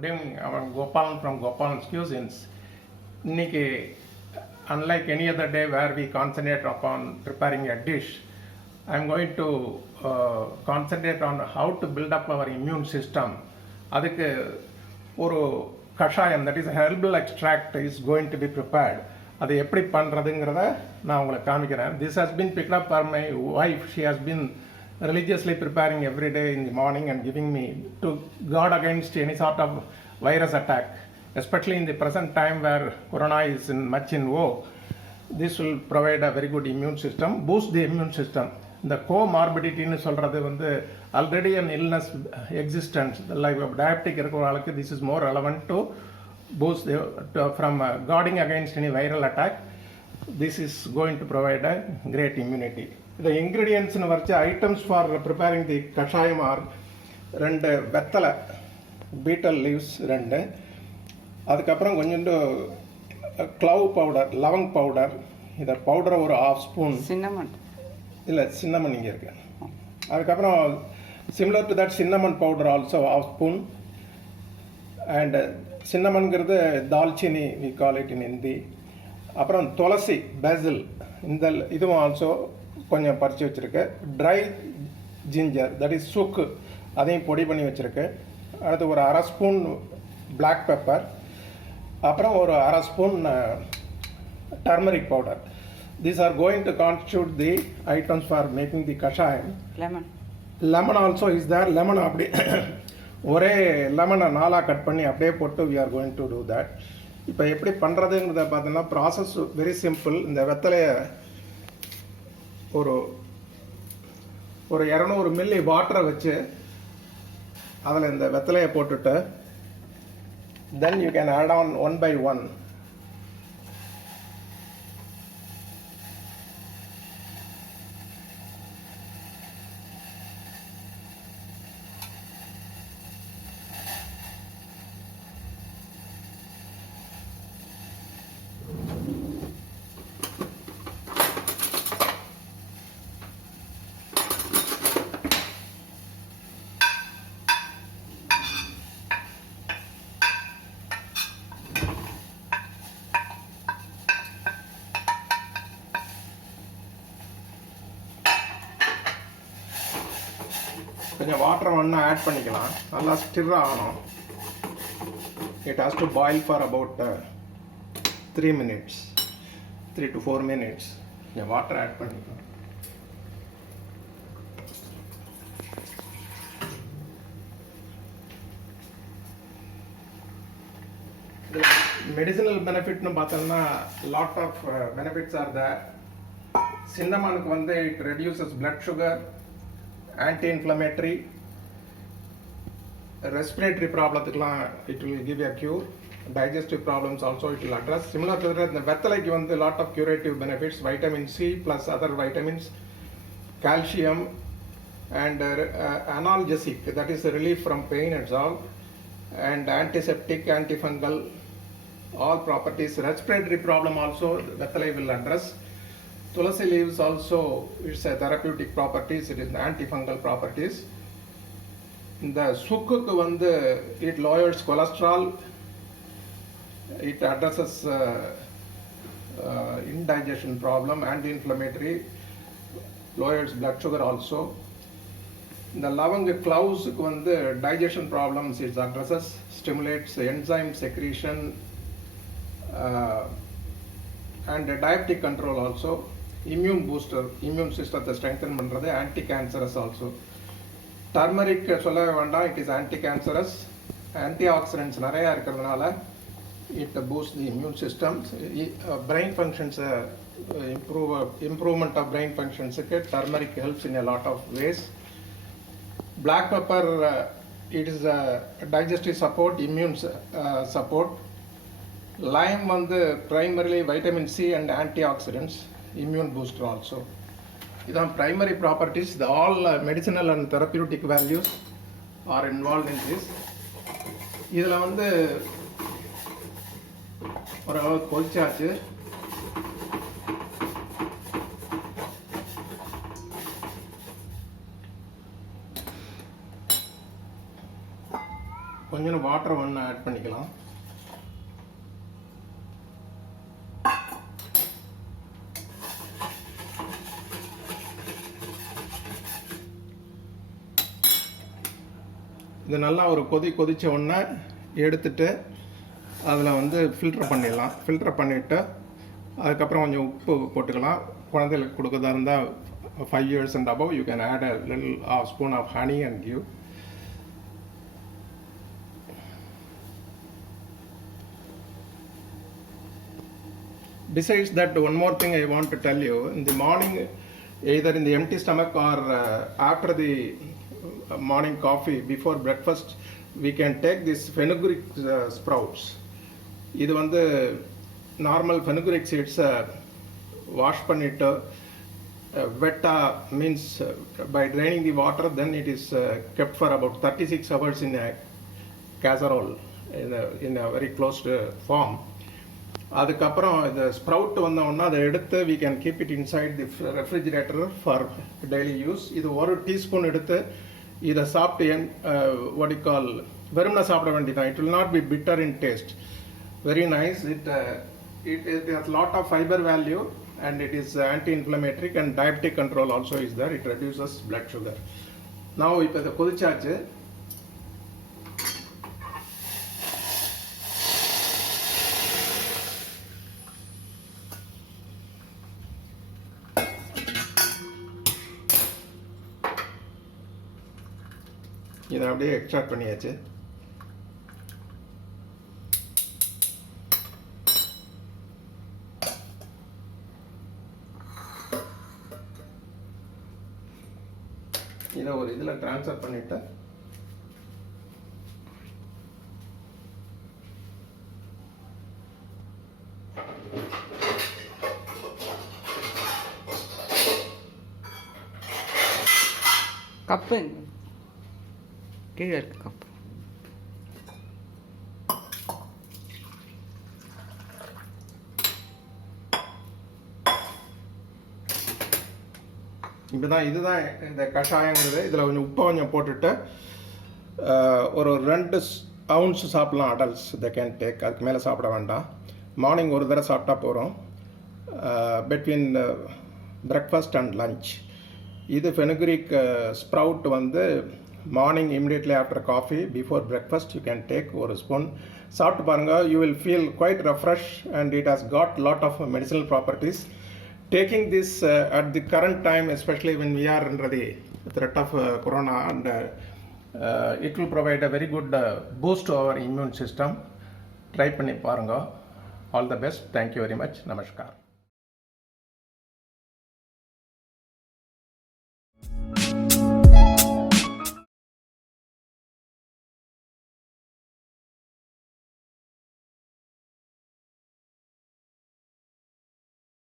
Good evening, I'm Gopalan from Gopalan's Cuisines. Inniki, unlike any other day where we concentrate upon preparing a dish, I'm going to concentrate on how to build up our immune system. அதுக்கு ஒரு கஷாயம், that is a herbal extract is going to be prepared. அதை எப்படி பண்ணுறதுங்கிறத நான் உங்களுக்கு காமிக்கிறேன். This has been picked up by my wife. She has been religiously preparing every day in the morning and giving me to guard against any sort of virus attack, especially in the present time where corona is much in vogue. This will provide a very good immune system, boost the immune system. The comorbidity ன்னு சொல்றது வந்து already an illness existence, like diabetic இருக்கிறவங்களுக்கு this is more relevant to boost from guarding against any viral attack. This is going to provide a great immunity. The ingredients ன்னு வச்ச items for preparing the கஷாயம் are 2 வெத்தலை betel leaves 2, அதுக்கப்புறம் கொஞ்சோண்டு clove powder, லவங் பவுடர், இதை பவுடரை ஒரு 1/2 ஸ்பூன், சின்னமன் இல்லை சின்னமன் இங்கே இருக்கு, அதுக்கப்புறம் similar to that cinnamon powder also 1/2 spoon, and சின்னமன்கிறது தால்ச்சினி we call it in Hindi. அப்புறம் துளசி பேசில், இந்த இதுவும் ஆல்சோ கொஞ்சம் பறித்து வச்சுருக்கு. ட்ரை ஜிஞ்சர், தட் இஸ் சுக்கு, அதையும் பொடி பண்ணி வச்சுருக்கு. அடுத்து ஒரு 1/2 ஸ்பூன் பிளாக் பெப்பர், அப்புறம் ஒரு 1/2 spoon turmeric powder. These are going to constitute the items for making the kashayam. Lemon also is there. Lemon அப்படி ஒரே லெமனை 4 கட் பண்ணி அப்படியே போட்டு we are going to do that. இப்போ எப்படி பண்ணுறதுங்கிறத பார்த்தீங்கன்னா ப்ராசஸ் வெரி சிம்பிள். இந்த வெத்தலையை ஒரு 200 மில்லி வாட்டரை வச்சு அதில் இந்த வெத்தலையை போட்டுட்டு then you can add on 1 by 1. கொஞ்சம் வாட்டர் ஒன்று ஆட் பண்ணிக்கலாம். நல்லா ஸ்டிர் ஆகணும். It has to boil for about 3 minutes, 3 to 4 minutes. கொஞ்சம் வாட்டர் ஆட் பண்ணிக்கலாம். மெடிசினல் பெனிஃபிட்னு பார்த்தோம்னா lot of benefits are there சின்னமனுக்கு வந்து it reduces blood sugar, anti-inflammatory, respiratory problemத்துக்குலாம் it will give a cure, digestive problems also it will address. Similar to that, the வெத்தலைக்கு வந்து lot of curative benefits, vitamin C plus other vitamins, calcium, and analgesic, that is relief from pain and all, and antiseptic, antifungal, all properties. Respiratory problem also வெத்தலை will address. Tulasi leaves also, it's a therapeutic properties, it is antifungal properties. The sukku வந்து it lowers cholesterol, it addresses indigestion problem, anti-inflammatory, lowers blood sugar also. The lavang cloves வந்து digestion problems it addresses, stimulates enzyme secretion, and diabetic control also. Immune booster, immune system strengthen பண்றது, anti cancerous also. Turmeric சொல்ல வேண்டாம், it is anti cancerous, antioxidants நிறைய இருக்கிறதுனால it boosts the immune system. Brain functions, improvement of brain functions, turmeric helps in a lot of ways. Black pepper, it is digestive support, immune support. Lime வந்து primarily vitamin C and antioxidants, immune booster also. Idan primary properties, the all medicinal and therapeutic values are involved in this. இதில் வந்து ஒரு கொதிச்சாச்சு. கொஞ்சம் வாட்டர் ஒன்று ஆட் பண்ணிக்கலாம். இது நல்லா ஒரு கொதிச்ச உடனே எடுத்துட்டு அதில் வந்து ஃபில்டர் பண்ணிடலாம். ஃபில்டர் பண்ணிவிட்டு அதுக்கப்புறம் கொஞ்சம் உப்பு போட்டுக்கலாம். குழந்தைகளுக்கு கொடுக்கறதா இருந்தால் 5 years and above, you can add a little spoon of honey and give. Besides that, one more thing I want to tell you. In the morning, either in the empty stomach or after the morning coffee, before breakfast, we can take this fenugreek sprouts. இது வந்து normal fenugreek seeds wash பண்ணிட்டு wetta means by draining the water, then it is kept for about 36 hours in a casserole in a very closed form. அதுக்கப்புறம் இந்த ஸ்ப்ரவுட் வந்தோன்னா அதை எடுத்து we can keep it inside the refrigerator for daily use. இது ஒரு டீஸ்பூன் எடுத்து இதை சாப்பிட்டு what you call வெறும்னா சாப்பிட வேண்டியதான். It will not be bitter in taste. Very nice. It has lot of fiber value and it is anti-inflammatory and diabetic control also is there. It reduces blood sugar. Now இப்போ இதை கொதிச்சாச்சு. இதை அப்படியே எக்ஸ்ட்ராக்ட் பண்ணியாச்சு. இதை ஒரு இதில் ட்ரான்ஸ்ஃபர் பண்ணிவிட்டு கப்பு கீழே இருக்கு கப்பு. இதுதான் இந்த கஷாயங்கிறது. இதில் கொஞ்சம் உப்பை கொஞ்சம் போட்டுட்டு ஒரு 2 ounce சாப்பிட்லாம். Adults the can take. அதுக்கு மேலே சாப்பிட வேண்டாம். மார்னிங் ஒரு தடவை சாப்பிட்டா போகிறோம். Between breakfast and lunch. இது ஃபெனுக்ரிக் ஸ்ப்ரவுட் வந்து morning immediately after coffee before breakfast you can take ஒரு ஸ்பூன் சாப்பிட்டு பாருங்கள். You will feel quite refresh and it has got lot of medicinal properties. Taking this at the current time, especially when we are under the threat of corona, and it will provide a very good boost to our immune system. Try பண்ணி பாருங்க. All the best. Thank you very much. Namaskar.